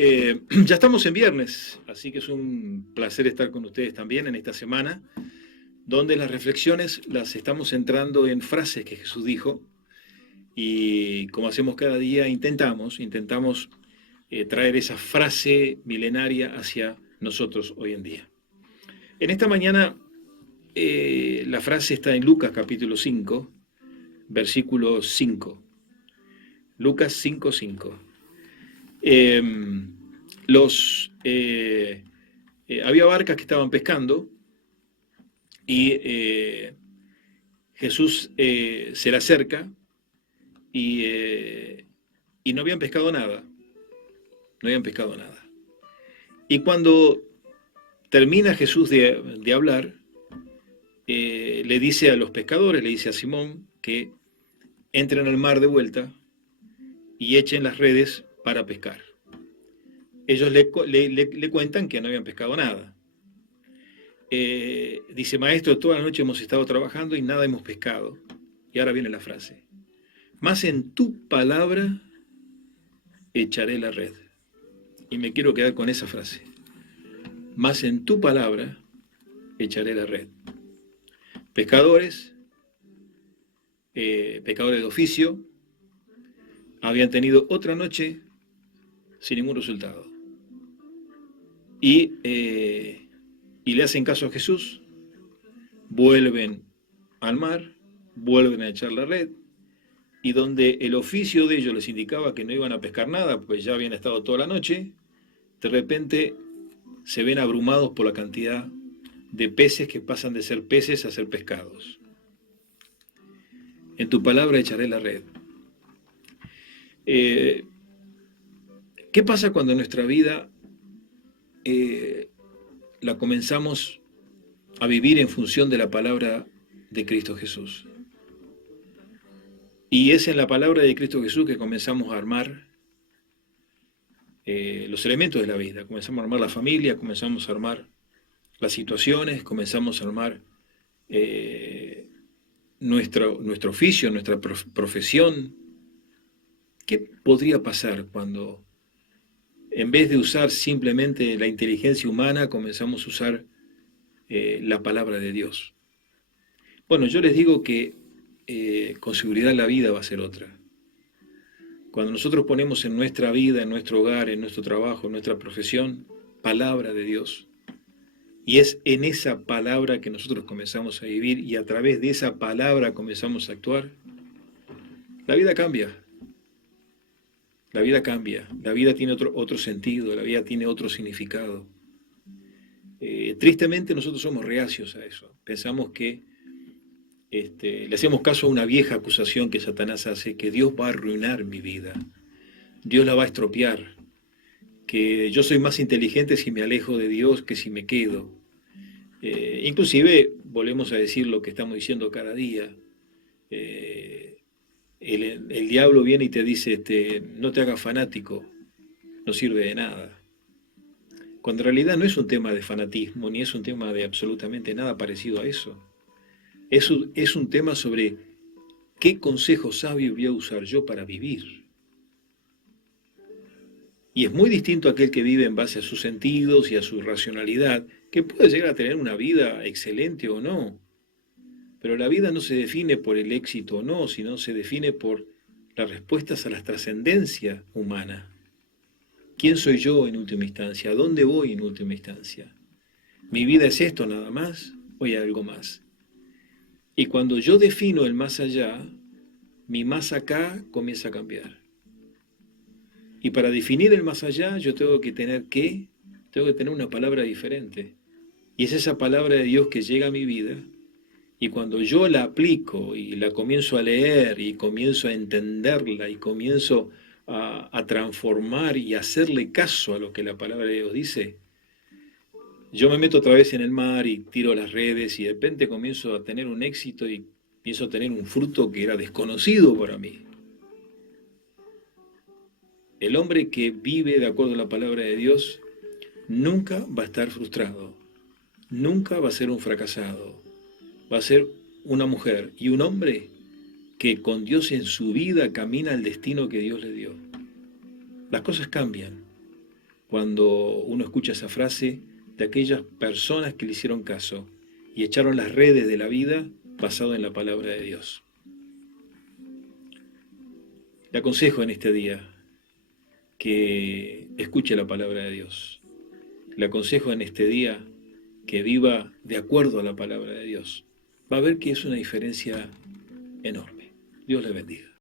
Ya estamos en viernes, así que es un placer estar con ustedes también en esta semana, donde las reflexiones las estamos centrando en frases que Jesús dijo y como hacemos cada día, intentamos traer esa frase milenaria hacia nosotros hoy en día. En esta mañana la frase está en Lucas capítulo 5, versículo 5. Lucas 5:5. Eh, había barcas que estaban pescando y Jesús se le acerca y, y no habían pescado nada, no habían pescado nada. Y cuando termina Jesús de hablar, le dice a los pescadores, le dice a Simón que entren al mar de vuelta y echen las redes para pescar. Ellos le cuentan que no habían pescado nada. Dice, maestro, toda la noche hemos estado trabajando y nada hemos pescado. Y ahora viene la frase. Mas en tu palabra echaré la red. Y me quiero quedar con esa frase. Mas en tu palabra echaré la red. Pescadores, pescadores de oficio, habían tenido otra noche sin ningún resultado. Y le hacen caso a Jesús, vuelven al mar, vuelven a echar la red, y donde el oficio de ellos les indicaba que no iban a pescar nada, pues ya habían estado toda la noche, de repente se ven abrumados por la cantidad de peces que pasan de ser peces a ser pescados. En tu palabra echaré la red. ¿Qué pasa cuando en nuestra vida la comenzamos a vivir en función de la palabra de Cristo Jesús? Y es en la palabra de Cristo Jesús que comenzamos a armar los elementos de la vida. Comenzamos a armar la familia, comenzamos a armar las situaciones, comenzamos a armar nuestro oficio, nuestra profesión. ¿Qué podría pasar cuando en vez de usar simplemente la inteligencia humana, comenzamos a usar la palabra de Dios? Bueno, yo les digo que con seguridad la vida va a ser otra. Cuando nosotros ponemos en nuestra vida, en nuestro hogar, en nuestro trabajo, en nuestra profesión, palabra de Dios, y es en esa palabra que nosotros comenzamos a vivir y a través de esa palabra comenzamos a actuar, la vida cambia. La vida cambia, la vida tiene otro sentido, la vida tiene otro significado. Tristemente nosotros somos reacios a eso. Pensamos que le hacemos caso a una vieja acusación que Satanás hace, que Dios va a arruinar mi vida, Dios la va a estropear, que yo soy más inteligente si me alejo de Dios que si me quedo. Inclusive, volvemos a decir lo que estamos diciendo cada día, el diablo viene y te dice, no te hagas fanático, no sirve de nada. Cuando en realidad no es un tema de fanatismo, ni es un tema de absolutamente nada parecido a eso. Es un tema sobre qué consejo sabio voy a usar yo para vivir. Y es muy distinto a aquel que vive en base a sus sentidos y a su racionalidad, que puede llegar a tener una vida excelente o no. Pero la vida no se define por el éxito o no, sino se define por las respuestas a la trascendencia humana. ¿Quién soy yo en última instancia? ¿A dónde voy en última instancia? ¿Mi vida es esto nada más o hay algo más? Y cuando yo defino el más allá, mi más acá comienza a cambiar. Y para definir el más allá, yo tengo que tener una palabra diferente. Y es esa palabra de Dios que llega a mi vida. Y cuando yo la aplico y la comienzo a leer y comienzo a entenderla y comienzo a transformar y a hacerle caso a lo que la palabra de Dios dice, yo me meto otra vez en el mar y tiro las redes y de repente comienzo a tener un éxito y empiezo a tener un fruto que era desconocido para mí. El hombre que vive de acuerdo a la palabra de Dios nunca va a estar frustrado, nunca va a ser un fracasado. Va a ser una mujer y un hombre que con Dios en su vida camina el destino que Dios le dio. Las cosas cambian. cuando uno escucha esa frase de aquellas personas que le hicieron caso y echaron las redes de la vida basado en la palabra de Dios. Le aconsejo en este día que escuche la palabra de Dios. Le aconsejo en este día que viva de acuerdo a la palabra de Dios. Va a ver que es una diferencia enorme. Dios le bendiga.